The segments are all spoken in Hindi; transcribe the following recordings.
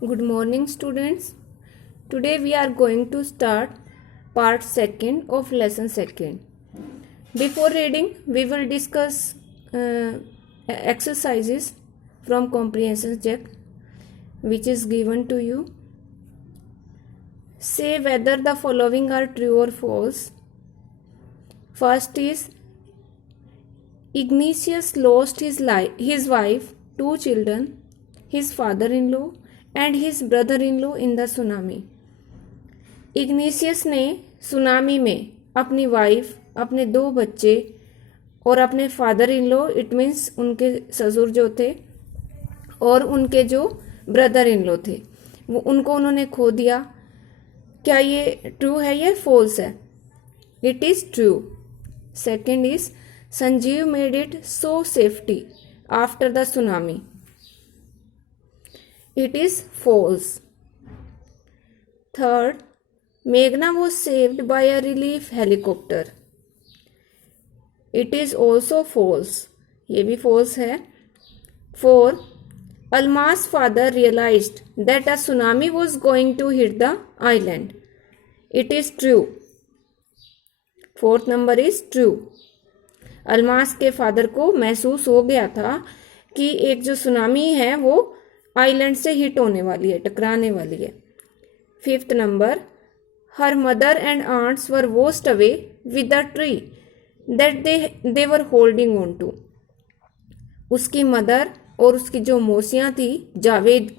Good morning, students. Today we are going to start part 2nd of lesson 2nd. Before reading, we will discuss exercises from comprehension check which is given to you. Say whether the following are true or false. First is Ignatius lost his wife, 2 children, his father-in-law and his brother-in-law in the tsunami. Igneous ने सुनामी में अपनी वाइफ, अपने 2 बच्चे और अपने father in law, it means उनके ससुर जो थे और उनके जो ब्रदर इन लॉ थे, वो उनको उन्होंने खो दिया. क्या ये ट्रू है या फॉल्स है? It is true. Second is Sanjeev made it so safety after the tsunami. It is false. Third, Meghna was saved by a relief helicopter. It is also false. ये भी false है. 4. Alma's father realized that a tsunami was going to hit the island. It is true. Fourth number is true. Almas के फादर को महसूस हो गया था कि एक जो सुनामी है वो आइलैंड से हिट होने वाली है, टकराने वाली है. 5th number, her mother and aunts were washed away with the tree that they were holding on to. उसकी मदर और उसकी जो मौसियाँ थी जावेद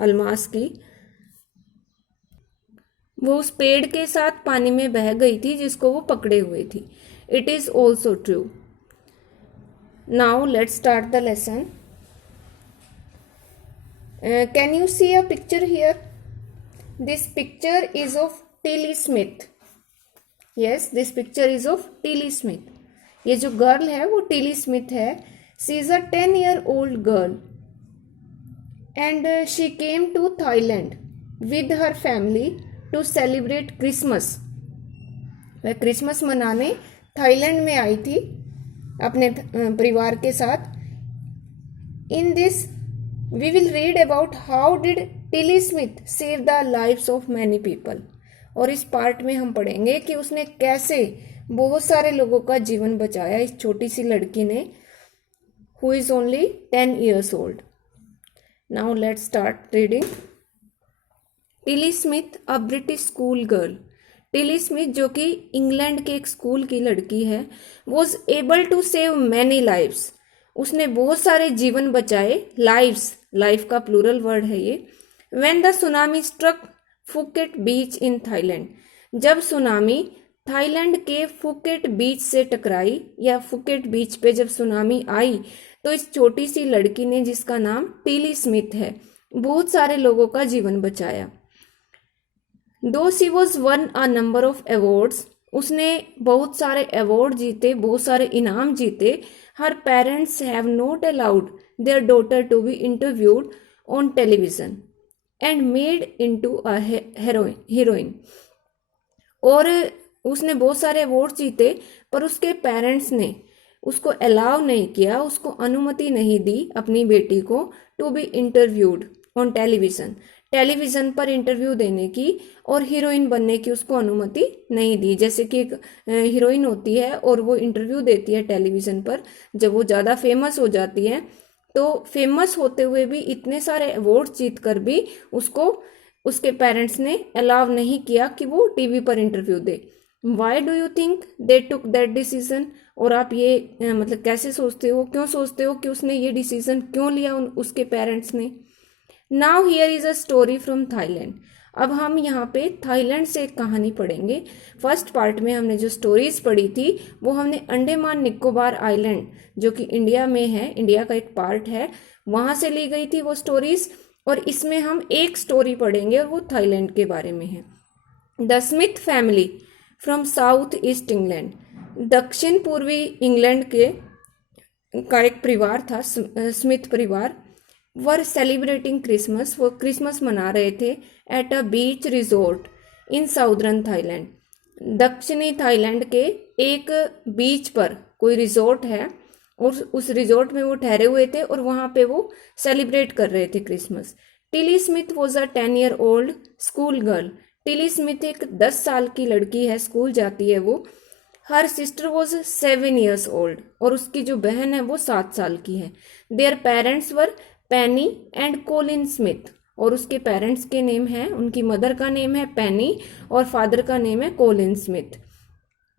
अल्मास की, वो उस पेड़ के साथ पानी में बह गई थी जिसको वो पकड़े हुए थी. It is also true. Now let's start the lesson. Can you see a picture here? This picture is of Tilly Smith. Yes, this picture is of Tilly Smith. ये जो गर्ल है वो टिली स्मिथ है. She is a 10-year-old girl and she came to Thailand with her family to celebrate Christmas. वह क्रिसमस मनाने थाईलैंड में आई थी अपने परिवार के साथ. In this we will read about how did Tilly Smith save the lives of many people. और इस पार्ट में हम पढ़ेंगे कि उसने कैसे बहुत सारे लोगों का जीवन बचाया, इस छोटी सी लड़की ने, who is only 10 years old. Now let's start reading. Tilly Smith, a British school girl. Tilly Smith जो कि इंग्लैंड के एक स्कूल की लड़की है, was able to save many lives. उसने बहुत सारे जीवन बचाए. लाइव्स, लाइफ का प्लूरल वर्ड है ये. When the tsunami struck Phuket beach in Thailand. जब सुनामी थाईलैंड के फुकेट बीच से टकराई या फुकेट बीच पे जब सुनामी आई, तो इस छोटी सी लड़की ने, जिसका नाम टिली स्मिथ है, बहुत सारे लोगों का जीवन बचाया. Though she was won a number of awards, उसने बहुत सारे अवार्ड जीते, बहुत सारे इनाम जीते. Her parents have not allowed their daughter to be interviewed on television and made into a heroine. और उसने बहुत सारे अवार्ड जीते, पर उसके पेरेंट्स ने उसको अलाउ नहीं किया, उसको अनुमति नहीं दी अपनी बेटी को to be interviewed on television, television पर इंटरव्यू देने की और हीरोइन बनने की उसको अनुमति नहीं दी. जैसे कि एक हीरोइन होती है और वो इंटरव्यू देती है टेलीविज़न पर, जब वो ज़्यादा फेमस हो जाती है, तो फेमस होते हुए भी, इतने सारे अवार्ड जीत कर भी उसको उसके पेरेंट्स ने अलाउ नहीं किया कि वो टीवी पर interview they. Why do you think they took that decision? और आप ये मतलब कैसे सोचते हो, क्यों सोचते हो कि उसने ये डिसीजन क्यों लिया उसके पेरेंट्स ने? Now here is a story from Thailand. अब हम यहाँ पे थाईलैंड से एक कहानी पढ़ेंगे. फर्स्ट पार्ट में हमने जो स्टोरीज पढ़ी थी वो हमने अंडमान निकोबार आइलैंड, जो कि इंडिया में है, इंडिया का एक पार्ट है, वहाँ से ली गई थी वो स्टोरीज. और इसमें हम एक स्टोरी पढ़ेंगे और वो थाईलैंड के बारे में है. The Smith family from south east England. दक्षिण पूर्वी इंग्लैंड का एक परिवार था, स्मिथ परिवार. वर सेलिब्रेटिंग क्रिसमस, वो क्रिसमस मना रहे थे at a beach resort in southern Thailand. दक्षिणी थाईलैंड के एक बीच पर कोई रिजोर्ट है और उस रिजोर्ट में वो ठहरे हुए थे और वहाँ पे वो सेलिब्रेट कर रहे थे Christmas. Tilly Smith was a 10-year-old school girl. Tilly Smith एक 10 साल की लड़की है, स्कूल जाती है वो। Her sister was 7 years old, और उसकी जो बहन है वो 7 साल की है। Their parents were Penny and Colin Smith, और उसके पेरेंट्स के नेम है, उनकी मदर का नेम है पेनी और फादर का नेम है कोलिन स्मिथ।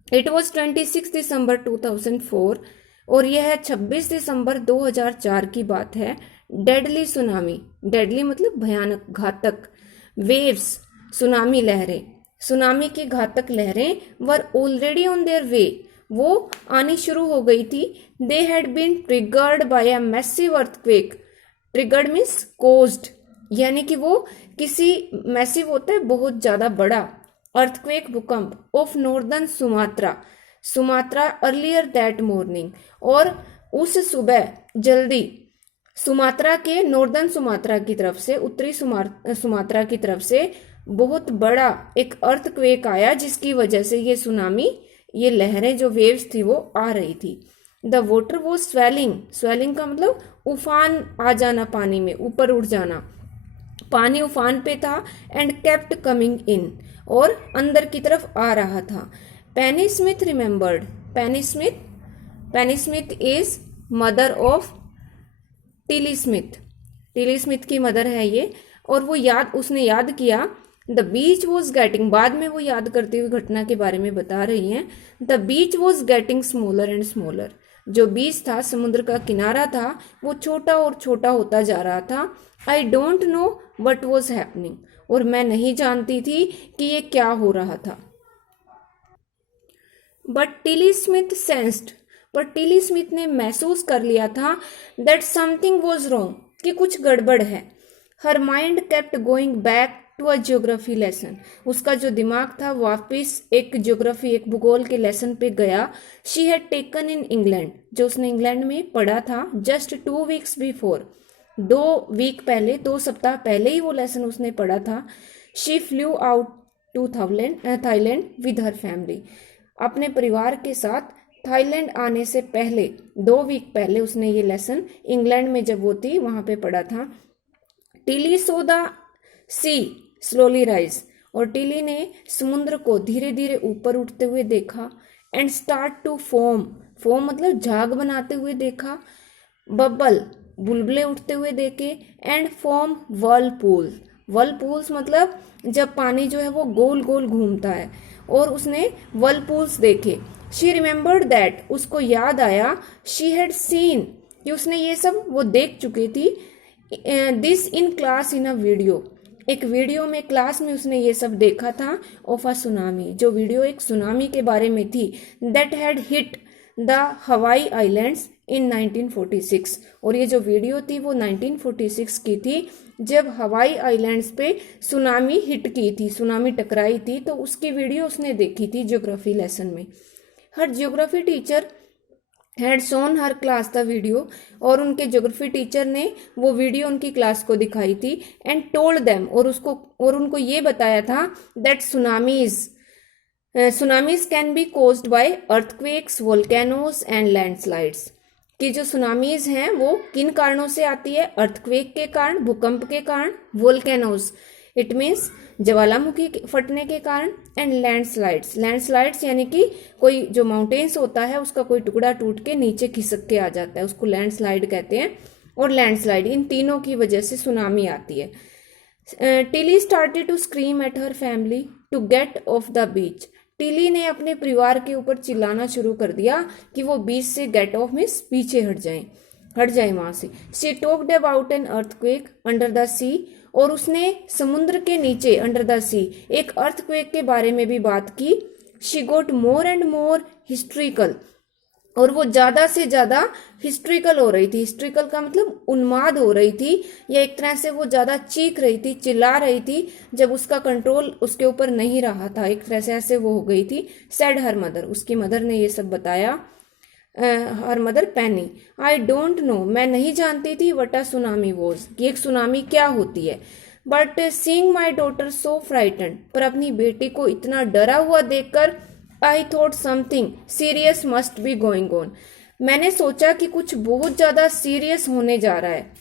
इट वॉज 26 दिसंबर 2004, और यह है 26 दिसंबर 2004 की बात है। डेडली सुनामी, डेडली मतलब भयानक, घातक। वेव्स, सुनामी लहरें, सुनामी की घातक लहरें were already on their way, वो आनी शुरू हो गई थी। They had been triggered by a massive earthquake. Triggered means caused, यानी कि वो किसी, मैसिव होता है बहुत ज्यादा बड़ा, अर्थक्वेक भूकंप of northern Sumatra, Sumatra earlier that morning, और उस सुबह जल्दी सुमात्रा के, नॉर्दर्न सुमात्रा की तरफ से, उत्तरी सुमात्रा की तरफ से बहुत बड़ा एक अर्थक्वेक आया, जिसकी वजह से ये सुनामी, ये लहरें जो वेव्स थी वो आ रही थी। The water was swelling, swelling का मतलब उफान आ जाना, पानी में ऊपर उठ जाना, पानी उफान पे था। एंड केप्ट कमिंग इन, और अंदर की तरफ आ रहा था। Penny Smith remembered, Penny Smith is mother of Tilly Smith, Tilly Smith की मदर है ये, और वो उसने याद किया। द बीच वॉज गेटिंग, बाद में वो याद करती हुई घटना के बारे में बता रही हैं। The beach was getting smaller and smaller, जो बीच था, समुद्र का किनारा था, वो छोटा और छोटा होता जा रहा था। I don't know what was happening, और मैं नहीं जानती थी कि ये क्या हो रहा था। बट टिली स्मिथ सेंस्ड, पर टिली स्मिथ ने महसूस कर लिया था दैट समथिंग वॉज रॉन्ग, कि कुछ गड़बड़ है। Her mind kept going back to a geography lesson, उसका जो दिमाग था वापिस एक ज्योग्राफी, एक भूगोल के लेसन पे गया। She had taken in England, जो उसने इंग्लैंड में पढ़ा था। जस्ट 2 weeks बिफोर, 2 week पहले, 2 सप्ताह पहले ही वो लेसन उसने पढ़ा था। She flew out to Thailand with her family, अपने परिवार के साथ थाईलैंड आने से पहले 2 week पहले उसने ये लेसन इंग्लैंड में जब वो थी वहां पे पढ़ा था। Tilly saw the sea slowly rise, और टिली ने समुद्र को धीरे धीरे ऊपर उठते हुए देखा। And start to foam, foam मतलब झाग बनाते हुए देखा। बबल, बुलबुले उठते हुए देखे। एंड फॉर्म वर्लपूल, वर्लपूल्स मतलब जब पानी जो है वो गोल गोल घूमता है, और उसने वर्लपूल्स देखे। शी रिमेम्बर्ड दैट, उसको याद आया। शी हैड सीन, कि उसने ये सब वो देख चुकी थी। This in class in a video, एक वीडियो में, क्लास में उसने ये सब देखा था। ऑफ अ सुनामी, जो वीडियो एक सुनामी के बारे में थी। दैट हैड हिट द हवाई आइलैंड्स इन 1946, और ये जो वीडियो थी वो 1946 की थी, जब हवाई आइलैंड्स पे सुनामी हिट की थी, सुनामी टकराई थी। तो उसकी वीडियो उसने देखी थी ज्योग्राफी लेसन में। Her geography teacher had shown her class the video, और उनके ज्योग्राफी टीचर ने वो वीडियो उनकी क्लास को दिखाई थी। एंड टोल्ड देम, और उनको ये बताया था that tsunamis can be caused by earthquakes, volcanoes and landslides, कि जो सुनामीज हैं वो किन कारणों से आती है? अर्थक्वेक के कारण, भूकंप के कारण। वोल्केनोस इट मीन्स ज्वालामुखी फटने के कारण। एंड लैंडस्लाइड्स, लैंडस्लाइड्स यानी कि कोई जो माउंटेन्स होता है उसका कोई टुकड़ा टूट के नीचे खिसक के आ जाता है, उसको लैंडस्लाइड कहते हैं। और लैंडस्लाइड, इन तीनों की वजह से सुनामी आती है। Tilly started to scream at her family to get off the beach, Tilly ने अपने परिवार के ऊपर चिल्लाना शुरू कर दिया कि वो बीच से गेट ऑफ मीन्स पीछे हट जाए वहां से। She talked about an earthquake under the sea, और उसने समुद्र के नीचे, अंडर द सी, एक अर्थक्वेक के बारे में भी बात की। She got more and more hysterical, और वो ज्यादा से ज्यादा हिस्ट्रिकल हो रही थी। हिस्ट्रिकल का मतलब उन्माद हो रही थी, या एक तरह से वो ज्यादा चीख रही थी, चिल्ला रही थी, जब उसका कंट्रोल उसके ऊपर नहीं रहा था, एक तरह से ऐसे वो हो गई थी। सेड हर मदर, उसकी मदर ने ये सब बताया। Her mother Penney, I don't know, मैं नहीं जानती थी व्हाट अ सुनामी वॉज, कि एक सुनामी क्या होती है। But seeing my daughter so frightened, पर अपनी बेटी को इतना डरा हुआ देखकर, I thought something serious must be going on, मैंने सोचा कि कुछ बहुत ज्यादा सीरियस होने जा रहा है।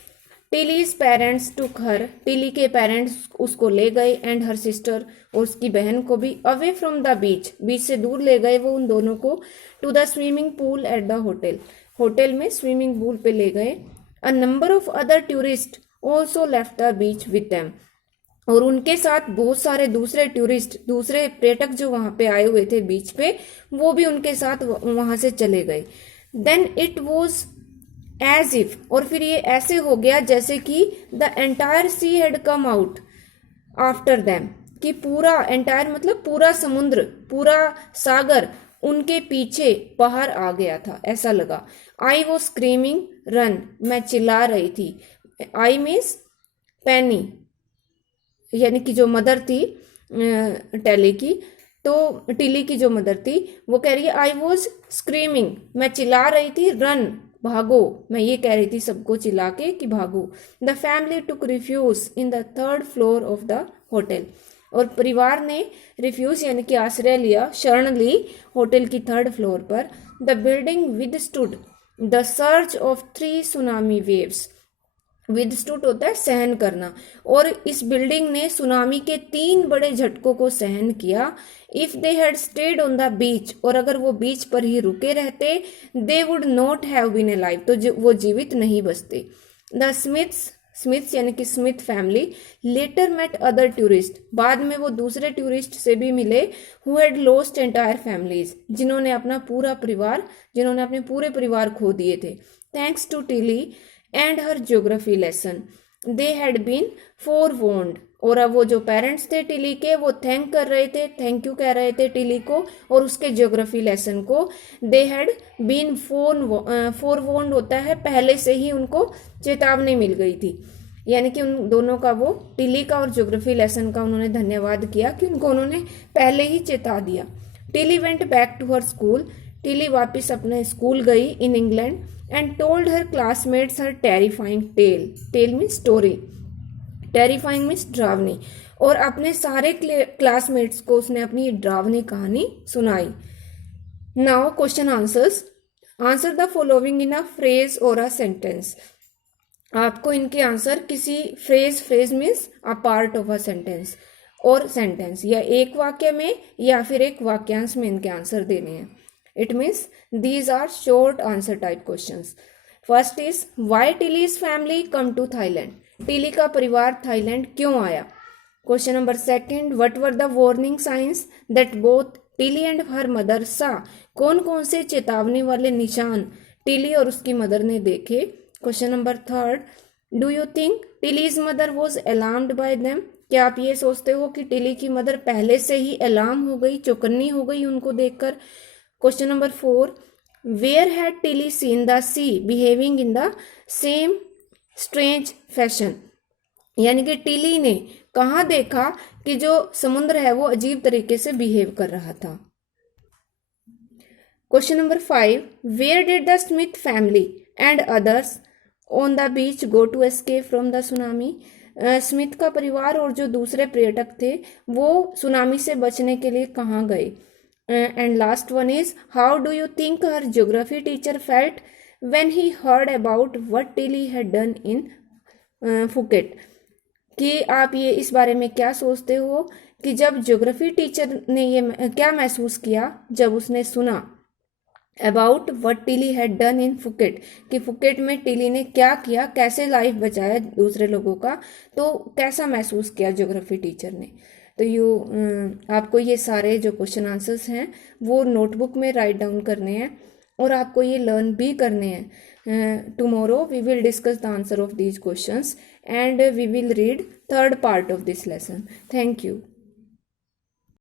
टिलीज पेरेंट्स टुक हर, टिली के पेरेंट्स उसको ले गए, एंड हर सिस्टर, और उसकी बहन को भी, away from the beach, beach से दूर ले गए वो उन दोनों को, to the swimming pool at the hotel, hotel में स्विमिंग पूल पे ले गए। A number of other tourist also left the beach with them, और उनके साथ बहुत सारे दूसरे टूरिस्ट, दूसरे पर्यटक जो वहां पे आए हुए थे बीच पे, वो भी उनके साथ वहां से चले गए। Then it was as if, और फिर ये ऐसे हो गया जैसे कि the entire sea had come out after them, कि पूरा एंटायर मतलब पूरा समुद्र, पूरा सागर उनके पीछे बाहर आ गया था, ऐसा लगा। आई वॉज स्क्रीमिंग रन, मैं चिल्ला रही थी। आई मीन्स पेनी, यानी कि जो मदर थी टेली की, तो टिली की जो मदर थी वो कह रही है आई वॉज स्क्रीमिंग, मैं चिल्ला रही थी, रन भागो, मैं ये कह रही थी सबको चिल्ला के कि भागो। The family took refuge in the third floor of the hotel, और परिवार ने रिफ्यूज यानी कि आश्रय लिया, शरण ली होटल की थर्ड फ्लोर पर। The building withstood the surge of 3 tsunami waves, withstood होता है सहन करना, और इस बिल्डिंग ने सुनामी के 3 बड़े झटकों को सहन किया। If they had stayed on the beach, और अगर वो बीच पर ही रुके रहते, they would not have been alive, तो वो जीवित नहीं बचते। द स्मिथ्स यानी कि Smith family later met other tourist, बाद में वो दूसरे टूरिस्ट से भी मिले, who had lost entire families, जिन्होंने अपने पूरे परिवार खो दिए थे। Thanks to Tilly and her geography lesson, they had been फोरवॉर्न्ड, और अब वो जो पेरेंट्स थे टिली के, वो थैंक कर रहे थे, थैंक यू कह रहे थे टिली को और उसके ज्योग्राफी लेसन को। दे हैड बीन फोरवॉर्न्ड होता है पहले से ही उनको चेतावनी मिल गई थी, यानी कि उन दोनों का, वो टिली का और ज्योग्राफी लेसन का उन्होंने धन्यवाद किया कि उनको उन्होंने पहले ही चेता दिया। Tilly went back to her school, Tilly वापस अपने स्कूल गई in England, and told her classmates her terrifying tale, tale means story, terrifying means डरावनी, और अपने सारे क्लासमेट्स को उसने अपनी डरावनी कहानी सुनाई। Now question answers, answer the following in a phrase और अ सेंटेंस, आपको इनके आंसर किसी phrase means a part of a sentence, और सेंटेंस या एक वाक्य में या फिर एक वाक्यांश में इनके आंसर देने हैं। It means these are short answer type questions. First is why Tilly's family come to Thailand? Tilly का परिवार थाईलैंड क्यों आया? Question number 2, what were the warning signs that both Tilly and her mother saw? कौन कौन से चेतावनी वाले निशान टिली और उसकी मदर ने देखे? Question number 3, do you think Tilly's mother was alarmed by them? क्या आप ये सोचते हो कि टिली की मदर पहले से ही अलार्म हो गई, चौकन्नी हो गई उनको देखकर? Question number 4, where had Tilly seen the sea behaving in the same strange fashion? यानी कि टिली ने कहाँ देखा कि जो समुद्र है वो अजीब तरीके से बिहेव कर रहा था। Question number 5, where did the Smith family and others on the beach go to escape from the tsunami? Smith का परिवार और जो दूसरे पर्यटक थे वो सुनामी से बचने के लिए कहाँ गए? And last one is, how do you think her geography teacher felt when he heard about what Tilly had done in Phuket? कि आप ये इस बारे में क्या सोचते हो कि जब ज्योग्राफी टीचर ने ये क्या महसूस किया जब उसने सुना about what Tilly had done in Phuket, कि फुकेट में टिली ने क्या किया, कैसे लाइफ बचाया दूसरे लोगों का, तो कैसा महसूस किया ज्योग्राफी टीचर ने। तो आपको ये सारे जो क्वेश्चन आंसर्स हैं वो नोटबुक में राइट डाउन करने हैं और आपको ये लर्न भी करने हैं। Tomorrow we will discuss the answer of these questions and we will read third part of this lesson. Thank you.